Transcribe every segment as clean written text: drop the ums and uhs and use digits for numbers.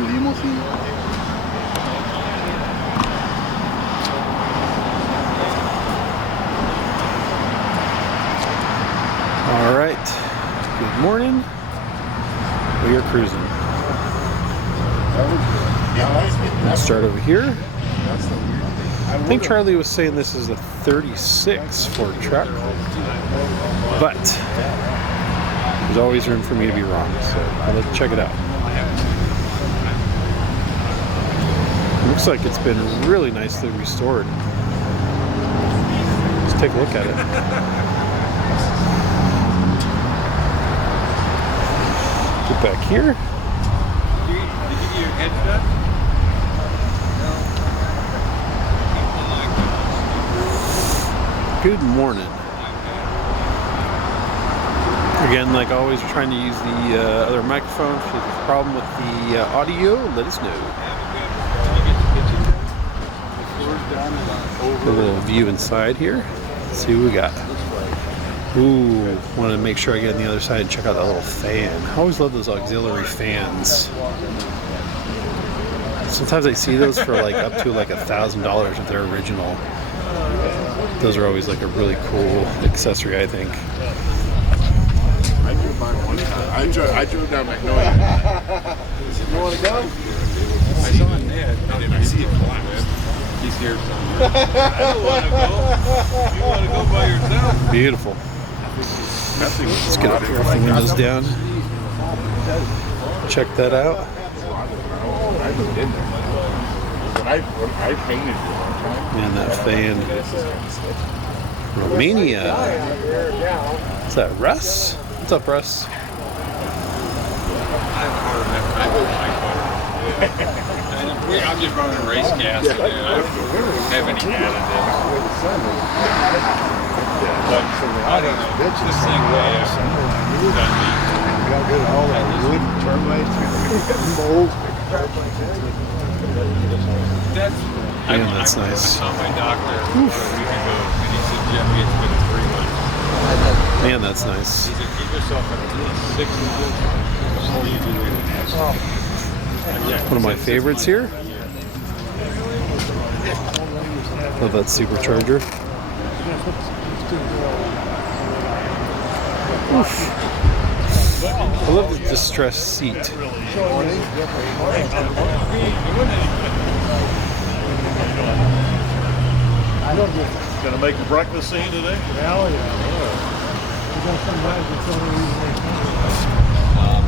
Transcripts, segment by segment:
limousine. All right. Good morning. We are cruising. Let's start over here. I think Charlie was saying this is a 36 Ford truck, but there's always room for me to be wrong, so let's check it out. Looks like it's been really nicely restored. Let's take a look at it. Get back here. Did you get your head shut? Good morning. Again, like always, we're trying to use the other microphone. If there's a problem with the audio, let us know. A little view inside here. Let's see what we got. Ooh, want to make sure I get on the other side and check out that little fan. I always love those auxiliary fans. Sometimes I see those for like up to like $1,000 if they're original. Those are always like a really cool accessory, I think. I drove by one time. I drove down Magnolia. You want to go? I saw Ned. I see it collapse. He's here somewhere. I don't want to go. You want to go by yourself? Beautiful. Let's get up here with the windows down. Check that out. I've been in there. When I painted it one time. And that fan. Romania. Is that Russ? What's up, Russ? I'm just running a race gas today. I don't have any additives. But I don't know. This thing way Got rid of all that wood turn lights. Mold. That's nice. I saw my doctor a week ago, and he said, Jeffy, it's been 3 months. Man, that's nice. He said, keep yourself at 6 months. One of my favorites here. Love that supercharger. Oof. I love the distressed seat. Gonna make a breakfast scene today? Hell yeah. Sometimes it's the only reason they come.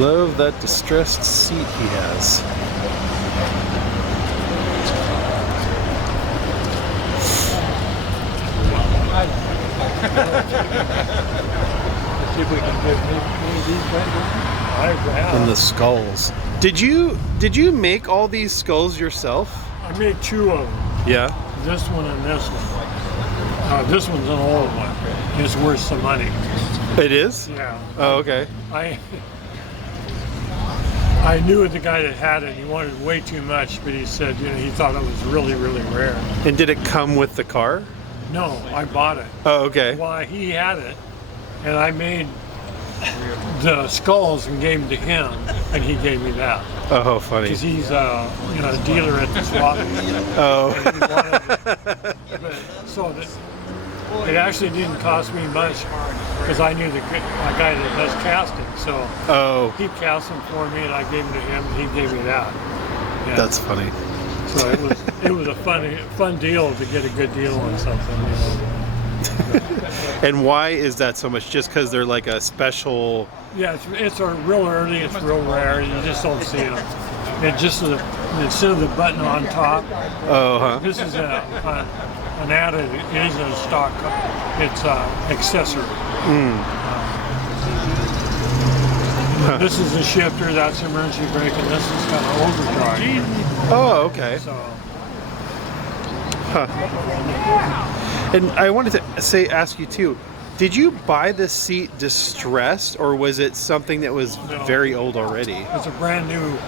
Love that distressed seat he has. See if we can get these guys. And the skulls. Did you make all these skulls yourself? I made 2 of them. Yeah. This one and this one. This one's an old one. It's worth some money. It is? Yeah. Oh, okay. I knew the guy that had it. He wanted way too much, but he said, he thought it was really, really rare. And did it come with the car? No, I bought it. Oh, okay. Well, he had it, and I made the skulls and gave them to him, and he gave me that. Oh, funny. Because he's a dealer at the swap meet. Oh. So it actually didn't cost me much because I knew the guy that does casting. So he cast them for me, and I gave them to him, and he gave me that. Yeah. That's funny. So it was a fun deal to get a good deal on something. And why is that so much? Just because they're like a special? Yeah, it's a real early. It's real rare. You just don't see them. It just instead of the button on top. Oh, huh. This is an added. It isn't a stock. It's accessory. This is the shifter. That's emergency brake, and this is kind of overdrive. Oh, okay. So. And I wanted to ask you too, did you buy this seat distressed, or was it something that was very old already? It's a brand new.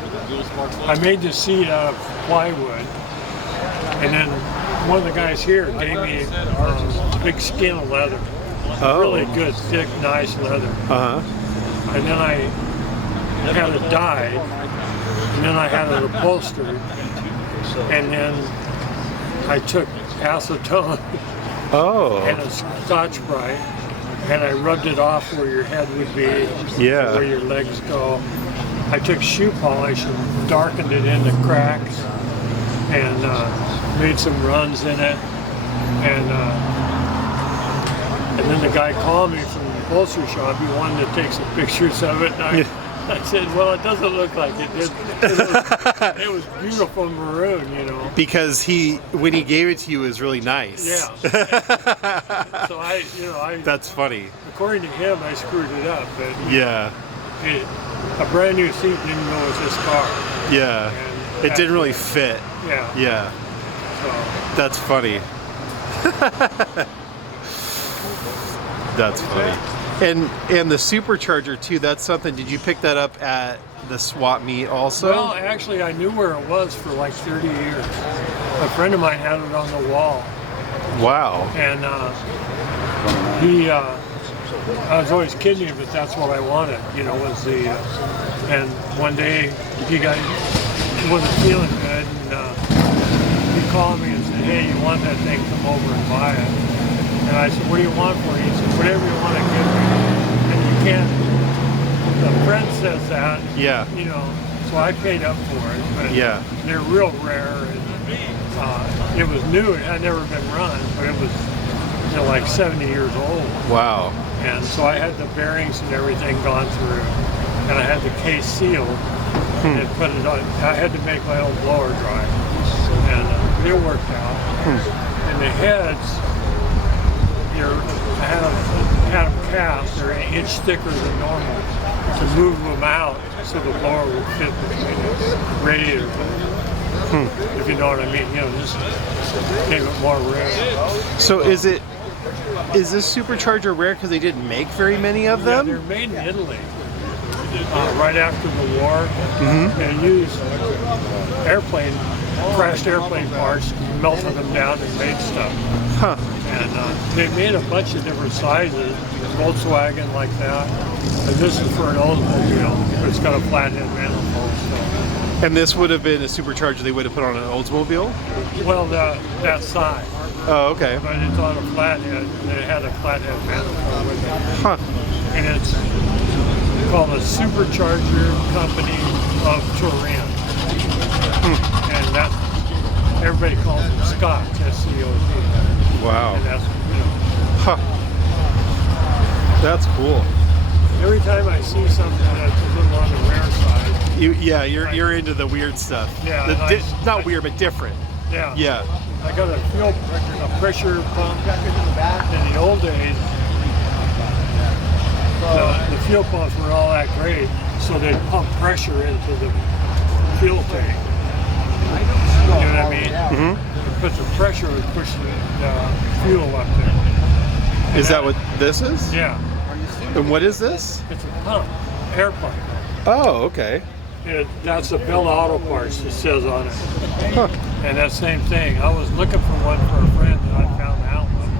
I made the seat out of plywood, and then one of the guys here gave me a big skin of leather. Oh. Really good, thick, nice leather. Uh-huh. And then I had it dyed, and then I had it upholstered, and then I took acetone Oh. and a Scotch-Brite, and I rubbed it off where your head would be, Yeah. where your legs go. I took shoe polish and darkened it into cracks, and made some runs in it, and then the guy called me from the upholstery shop. He wanted to take some pictures of it, and I said, well, it doesn't look like it did. It was beautiful maroon, you know. Because when he gave it to you, it was really nice. Yeah. So I That's funny. according to him, I screwed it up, but Yeah. a brand new seat didn't go with this car. Yeah. And It didn't really fit. Yeah. Yeah. So That's funny. That's funny. And the supercharger too, that's something, did you pick that up at the swap meet also? well, actually, I knew where it was for like 30 years. A friend of mine had it on the wall, Wow. and I was always kidding him, but that's what I wanted, you know, was the, and one day he wasn't feeling good, and he called me and said, hey, you want that thing, come over and buy it. And I said, what do you want for it? He said, whatever you want to give me. And you can't, the friend says that, Yeah. you know, so I paid up for it, but Yeah. they're real rare, and it was new, it had never been run, but it was, you know, like 70 years old. Wow. And so I had the bearings and everything gone through, and I had the case sealed, and put it on. I had to make my own blower dry, and it worked out. And the heads, I had them cast. They're an inch thicker than normal to move them out so the blower would fit between the radiator. If you know what I mean, you know, just gave it more room. So is this supercharger rare because they didn't make very many of Yeah, them? they're made in Italy. Right after the war, and used crashed airplane parts, melted them down and made stuff. Huh. And they made a bunch of different sizes, Volkswagen like that. And this is for an Oldsmobile. It's got a flathead manifold. And this would have been a supercharger they would have put on an Oldsmobile? So, well, that side, Oh, okay. but it's on a flathead, and it had a flathead manifold with it. Huh. And it's called the Supercharger Company of Turin. And that everybody calls them Scots, S-C-O-T. Wow. And that's, you know, Huh. That's cool. every time I see something that's a little on the rare side, You're into the weird stuff. Yeah, The and not weird, but different. yeah. Yeah. I got a pressure pump. In the old days, the fuel pumps were all that great, so they'd pump pressure into the fuel tank. You know what I mean? Mm-hmm. Put the pressure and push the fuel up there. Is that what this is? Yeah, And what is this? it's a pump, air pump. Oh, okay. That's the Bell Auto Parts that says on it. Huh. And that same thing. I was looking for one for a friend, and I found that one.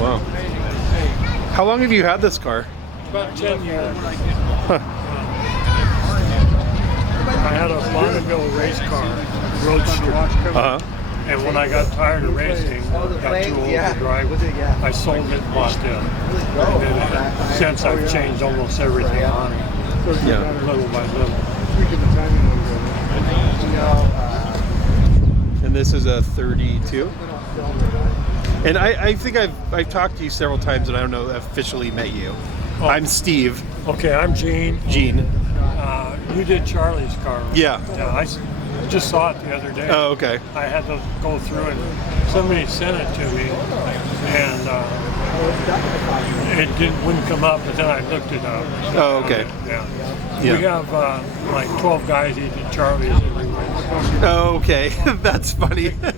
Wow. How long have you had this car? About 10 years. Huh. I had a Bonneville race car, Roadster. Uh-huh. And when I got tired of racing, got too old to drive, I sold it and bought it. And since I've changed almost everything on it, Yeah. little by little. And this is a 32? And I think I've talked to you several times, and I don't know, officially met you. Oh. I'm Steve. Okay, I'm Gene. Gene. You did Charlie's car. Right? Yeah. Yeah, I just saw it the other day. Oh, okay. I had to go through it. Somebody sent it to me, and it wouldn't come up, but then I looked it up. Oh, okay. Yeah. Yeah. We have like 12 guys eating Charlie's every week. Oh, okay. That's funny. That,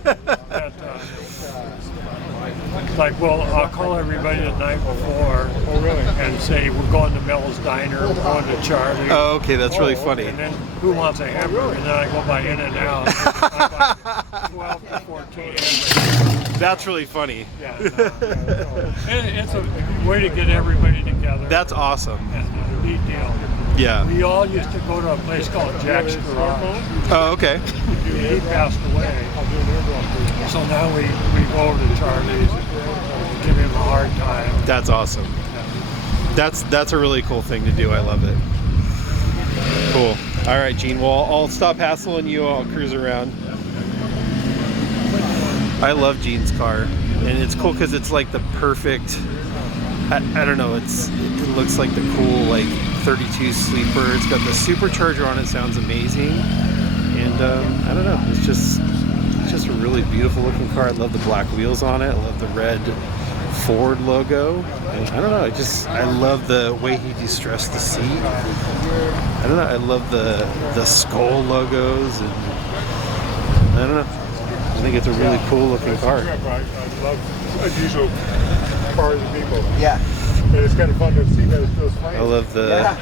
like, well, I'll call everybody the night before. Oh, really? And say, we're going to Mel's Diner, we're going to Charlie. Oh, okay, that's really funny. And then, who wants a hamburger? And then I go by In-N-Out. I buy 12 to 14 hamburgers. That's really funny. Yeah, it's a way to get everybody together. That's awesome. And a neat deal. Yeah. We all used to go to a place called Jack's Garage. Oh, okay. He passed away. So now we go over to Charlie's and give him a hard time. That's awesome. That's a really cool thing to do. I love it. Cool. All right, Gene. Well, I'll stop hassling you. I'll cruise around. I love Gene's car, and it's cool because it's like the perfect. I don't know. It looks like the cool like 32 sleeper. It's got the supercharger on it. Sounds amazing, and I don't know. It's just a really beautiful looking car. I love the black wheels on it. I love the red Ford logo. And I don't know. I love the way he distressed the seat. I don't know. I love the skull logos, and I don't know. I think it's a really cool looking car. I love unusual cars and people. Yeah. And it's kind of fun to see those flames. I love Yeah.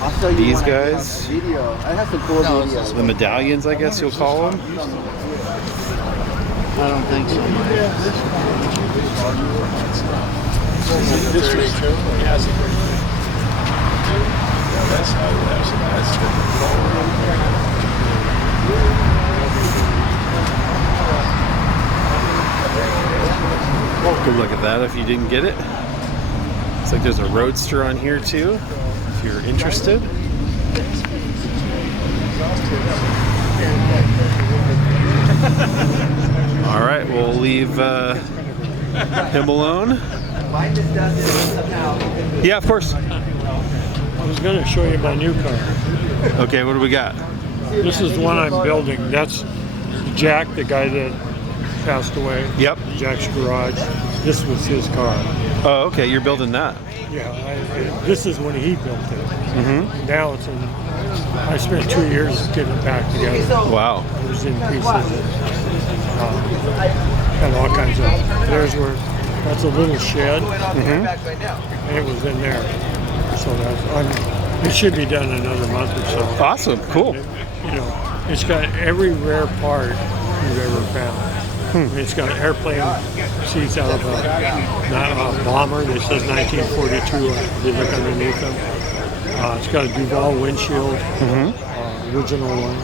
I'll show you These when I have guys. video. I have some cool videos. the medallions, I guess you'll call them. I don't think so. Good look at that if you didn't get it. Looks like there's a Roadster on here too, if you're interested. All right, we'll leave him alone. Yeah, of course. I was going to show you my new car. Okay, what do we got? This is the one I'm building. That's Jack, the guy that passed away. Yep. Jack's Garage. This was his car. Oh, okay, you're building that. Yeah, this is when he built it. Mm-hmm. Now it's in. I spent 2 years getting it back together. Wow. It was in pieces and all kinds of. That's a little shed, Mm-hmm. and it was in there. So it should be done in another month or so. Awesome, cool. You know, it's got every rare part you've ever found. It's got airplane seats out of a bomber that says 1942. If you look underneath them. It's got a Duval windshield, original one.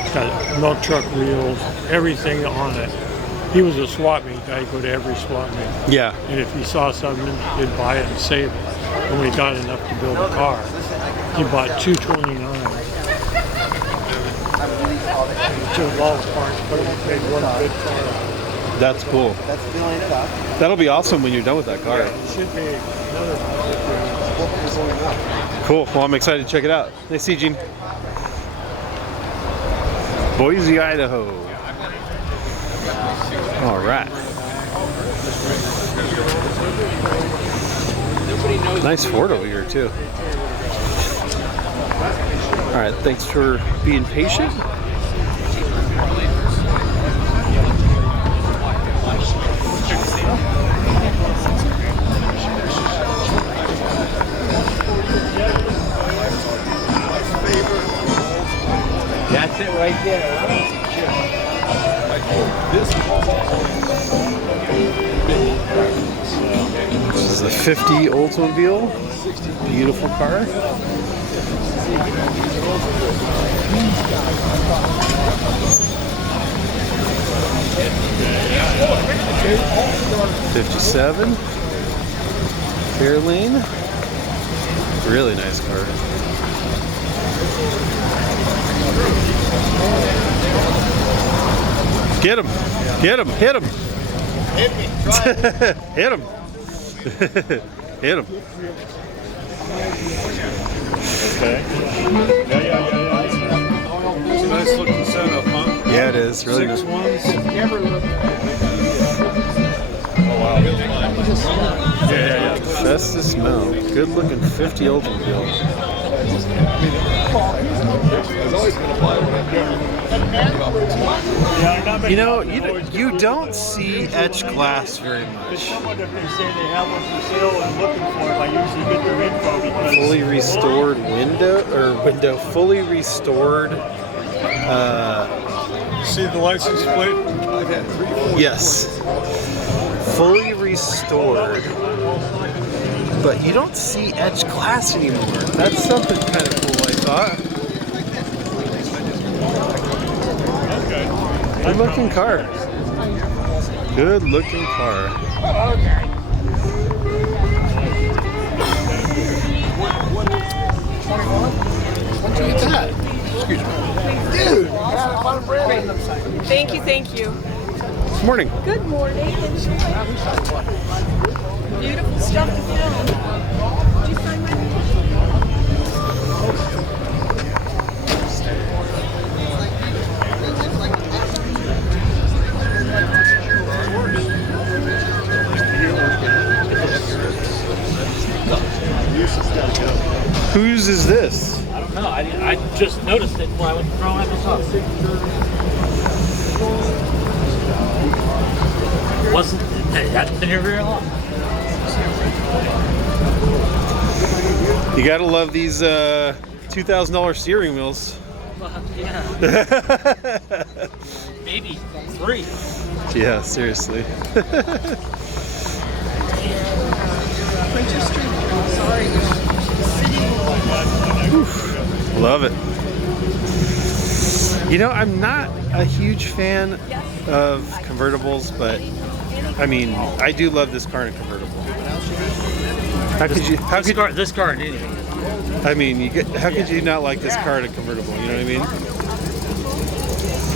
It's got milk truck wheels, everything on it. He was a swap meet guy. He'd go to every swap meet. Yeah. And if he saw something, he'd buy it and save it. When we got enough to build a car, he bought 229. Took all the parts, put it in one big car. That's cool. That's feeling tough. That'll be awesome when you're done with that car. It should be another Cool. Well, I'm excited to check it out. Nice to see you, Gene. Boise, Idaho. All right. Nice Ford over here, too. All right. Thanks for being patient. That's it right there. This is a 50 Oldsmobile. Beautiful car. '57 Fairlane. Really nice car. Get him! Get him! Hit him! Hit me. Hit him! Hit him! Okay. It's a nice looking setup, huh? Yeah, it is. Really Six good. ones. That's the smell. Good looking 50 Oldsmobile. It's always been a fly when I'm doing Yeah, not many You know, houses you always don't see etched glass very There's much. someone if they say they have one for sale and looking for it, I usually get their info because Fully restored window, fully restored. See the license plate? Yes, fully restored. But you don't see etched glass anymore. That's something kind of cool, I thought. Good looking car. Good looking car. When'd you get that? Excuse me. Dude, I bought a brand new. Thank you, thank you. Morning. Good morning. Enjoy. Beautiful stuff to film. Did you sign my Whose is this? I don't know. I just noticed it when I went to throw it myself. It hasn't been here very long. You gotta love these $2,000 steering wheels. Yeah. Maybe 3. Yeah, seriously. Love it. You know, I'm not a huge fan of convertibles, but I mean, I do love this car in a convertible. How could you? This car, anything. I mean, how could you not like this car in a convertible? You know what I mean?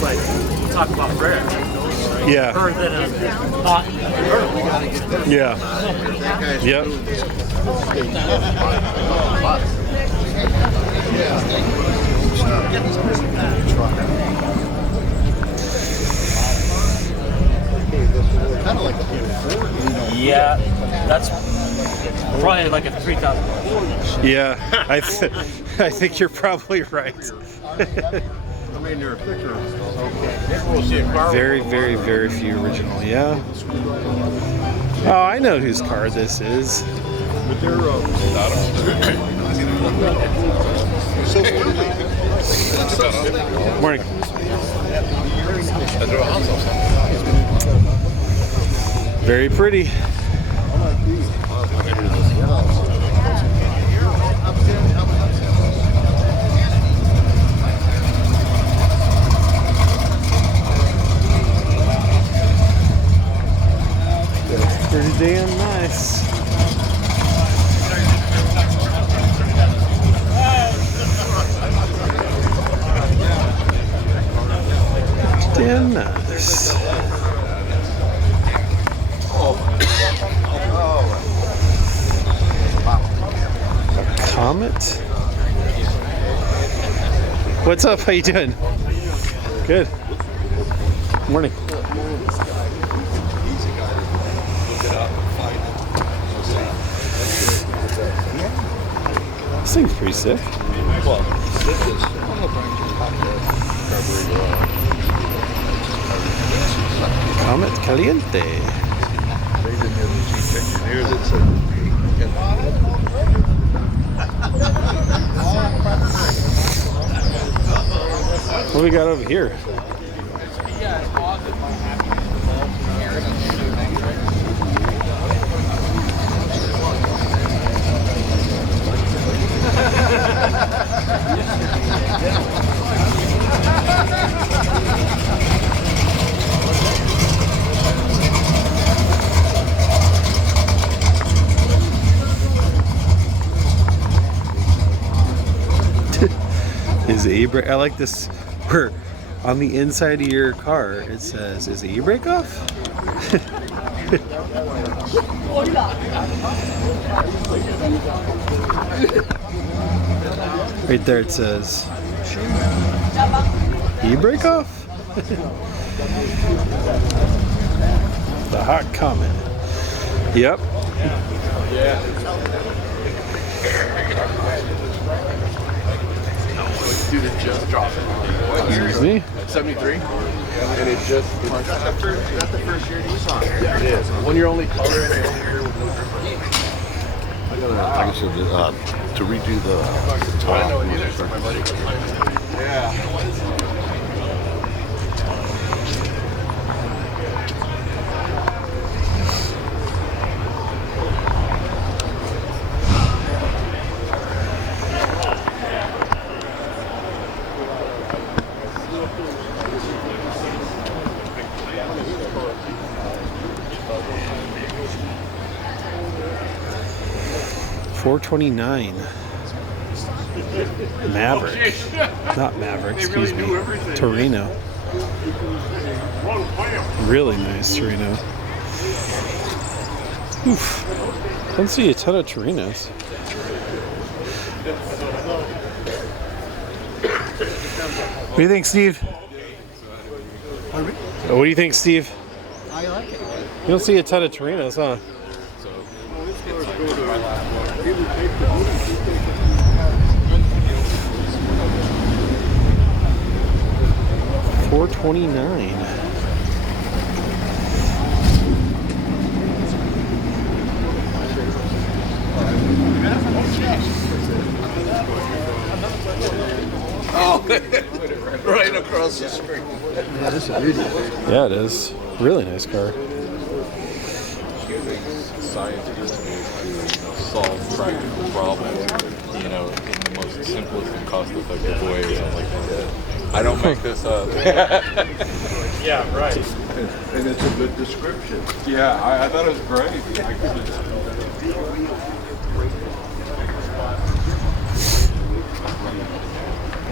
But we'll talk about rare. Yeah. Or than a not convertible. Yeah. Yep. Kind of like Yeah, that's probably like a 3,000. Yeah. I think you're probably right. I mean, they're thicker. Very, very, very few original. Yeah. Oh, I know whose car this is. But they're so Morning. Very pretty. That's pretty damn nice. Damn nice. Comet. What's up? How you doing? Good. Morning. This thing's pretty sick. Comet Caliente. What do we got over here? Is the e-brake? I like this. Where on the inside of your car it says, "Is the e-brake off?" Right there it says, "E-brake off." The hot Comet. Yep. Dude, it just dropped. Excuse me. 73? And it just... That's the first year you saw it. Yeah, it is. When you're only color and you're only here with no different. Like I said, to redo the I know it either, so my buddy. Yeah. 429. Maverick. Not Maverick, excuse me. Torino. Really nice Torino. Oof. Don't see a ton of Torinos. What do you think, Steve? What do you think, Steve? I like it. You don't see a ton of Torinos, huh? $429. Oh, right across the street. Yeah, this is beautiful. Yeah, it is. Really nice car. Science is to solve practical problems, in the most simplest and cost-effective way, or something like that. I don't make this up. Yeah, right. And it's a good description. Yeah, I thought it was great.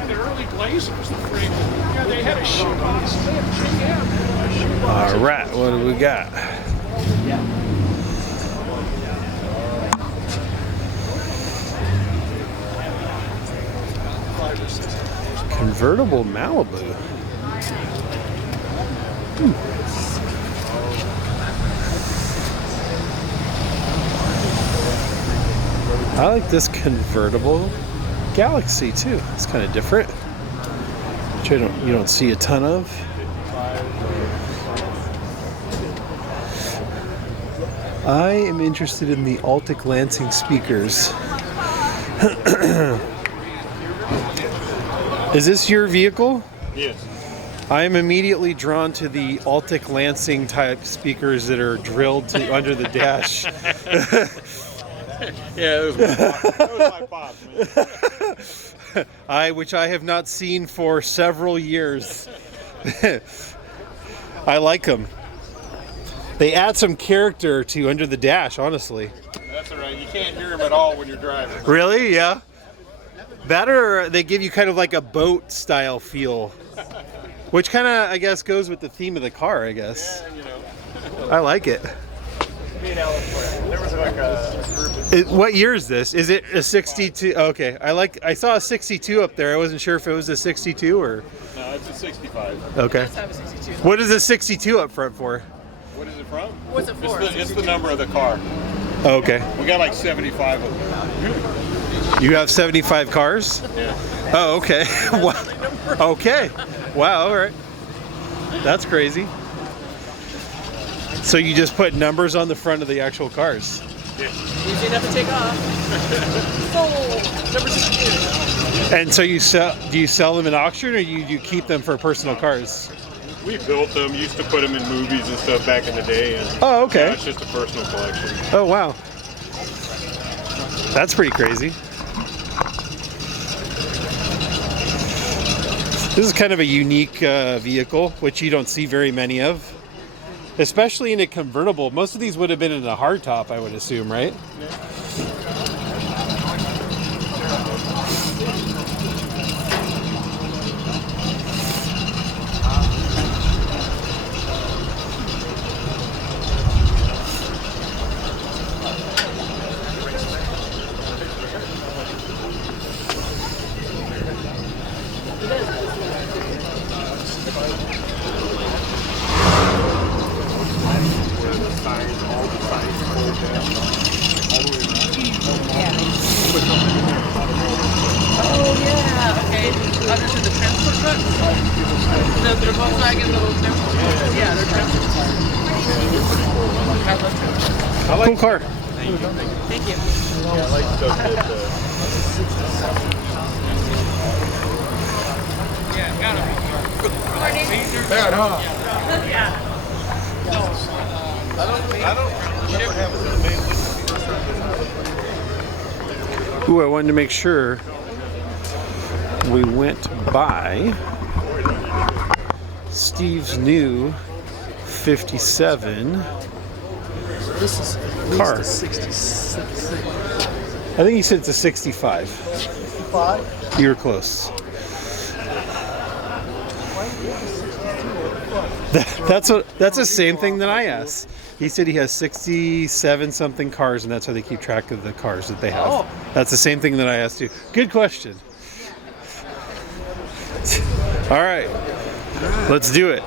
The early Blazers, the frame, they had a shoe on, so they had a big end. All right, what do we got? Convertible Malibu. I like this convertible Galaxy too. It's kind of different, which you don't see a ton of. I am interested in the Altic Lansing speakers. Is this your vehicle? Yes. I am immediately drawn to the Altic Lansing type speakers that are drilled to under the dash. Yeah, that was my pop, man. Which I have not seen for several years. I like them. They add some character to under the dash, honestly. That's all right. You can't hear them at all when you're driving. Really? Yeah. That or they give you kind of like a boat style feel, which kind of, I guess, goes with the theme of the car, I guess. Yeah, I like it. There was like a group of What year is this? Is it a 62? Okay, I saw a 62 up there. I wasn't sure if it was a 62 or. No, it's a 65. Okay. What is a 62 up front for? What is it from? What's it for? It's the number of the car. Oh, okay. We got like 75 of them. You have 75 cars? Yeah. Oh, okay. Wow. Okay. Wow. All right. That's crazy. So you just put numbers on the front of the actual cars? Easy enough to take off. Sold. Number 62. And so do you sell them in auction, or you keep them for personal cars? We built them, used to put them in movies and stuff back in the day. And Oh, okay. now it's just a personal collection. Oh, wow. That's pretty crazy. This is kind of a unique vehicle, which you don't see very many of. Especially in a convertible. Most of these would have been in a hardtop, I would assume, right? Obviously the transport trucks. The Volkswagen little transport. Yeah, they're transport. I love transport. Cool car. Thank you. Yeah, I like stuff that. Yeah, gotta be. Bad, huh? Yeah. Ooh, I wanted to make sure we went by Steve's new 57 This is car. 66. I think he said it's a 65. 65? You were close. That's the same thing that I asked. He said he has 67 something cars, and that's how they keep track of the cars that they have. Oh. That's the same thing that I asked you. Good question. All right, let's do it.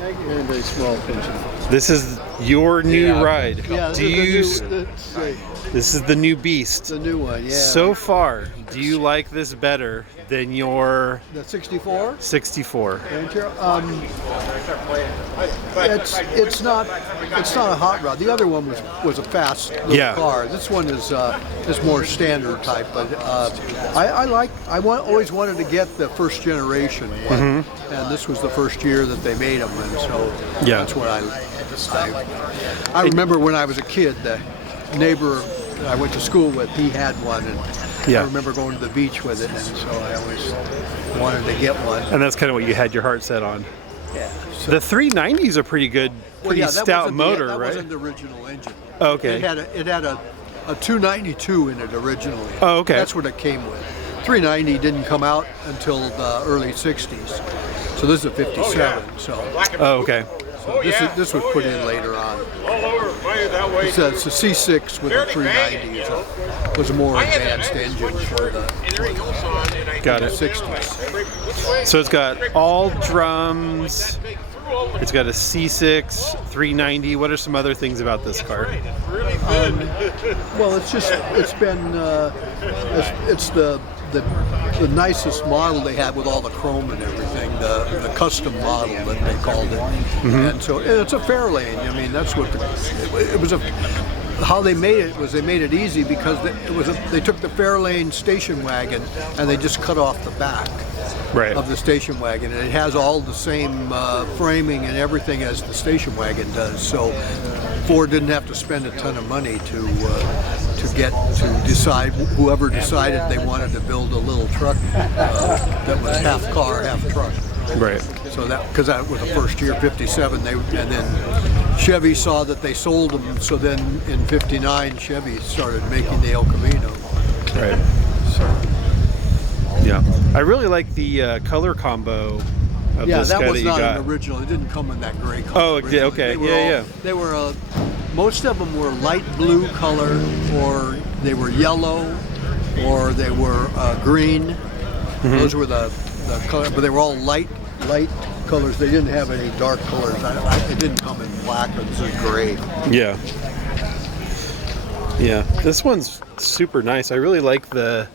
And a small pension. This is your new ride. Yeah, Do you? the This is the new beast. new one, yeah. So far, do you like this better than your the 64? 64? It's not a hot rod. The other one was a fast little Yeah. car. This one is more standard type. But always wanted to get the first generation one, and this was the first year that they made them, and so Yeah. that's what I remember when I was a kid. The neighbor that I went to school with, he had one, and Yeah. I remember going to the beach with it, and so I always wanted to get one. And that's kind of what you had your heart set on. Yeah. The 390 is a pretty good, pretty stout motor, that right? wasn't the original engine. Oh, okay. It had a 292 in it originally. Oh, okay. That's what it came with. 390 didn't come out until the early 60s. So this is a 57. Oh, okay. So this was put in later on. It's a C6 with a 390. It was a more advanced engine for the Got it. 60s. So it's got all drums. It's got a C6, 390. What are some other things about this car? Well, it's the nicest model they had with all the chrome and everything, the custom model that they called it. And so it's a Fairlane. I mean, that's what how they made it was they made it easy because they took the Fairlane station wagon and they just cut off the back of the station wagon, and it has all the same framing and everything as the station wagon does. So Ford didn't have to spend a ton of money to decide. Whoever decided they wanted to build a little truck that was half car, half truck. Right. So because that was the first year, 57. And then Chevy saw that they sold them. So then in 59, Chevy started making the El Camino. Right. Yeah. I really like the color combo of Yeah, this that guy was that you not got. an original. It didn't come in that gray color. Oh, originally. okay. They were all- They were most of them were light blue color, or they were yellow, or they were green. Those were the color, but they were all light colors. They didn't have any dark colors. It didn't come in black or gray. Yeah. Yeah. This one's super nice. I really like the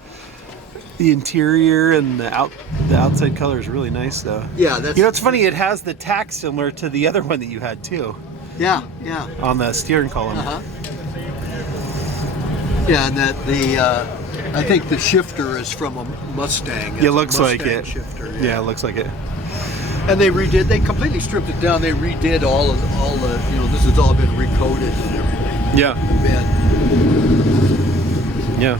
interior, and the outside color is really nice though. Yeah, that's. You know, it's funny. It has the tack similar to the other one that you had too. Yeah. On the steering column. Yeah, and that I think the shifter is from a Mustang. It looks like Mustang it. Shifter, Yeah, it looks like it. And they completely stripped it down. They redid all the, this has all been recoded and everything. Yeah. Yeah.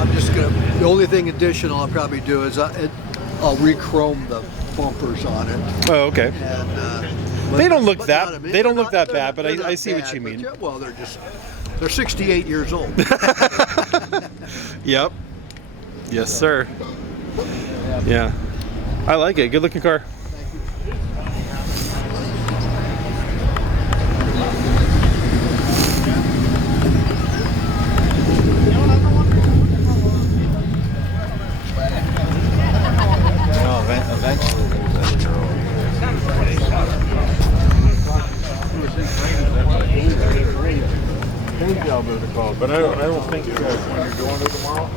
I'm just the only thing additional I'll probably do is I'll re-chrome the bumpers on it. Oh, okay. And, They don't look but not- they don't look that they're bad, but they're I not see what bad, you but mean. yeah, well, they're 68 years old. Yep. Yes, sir. Yeah. I like it. Good looking car. Eventually there's that girl. But I don't think when you're going to tomorrow.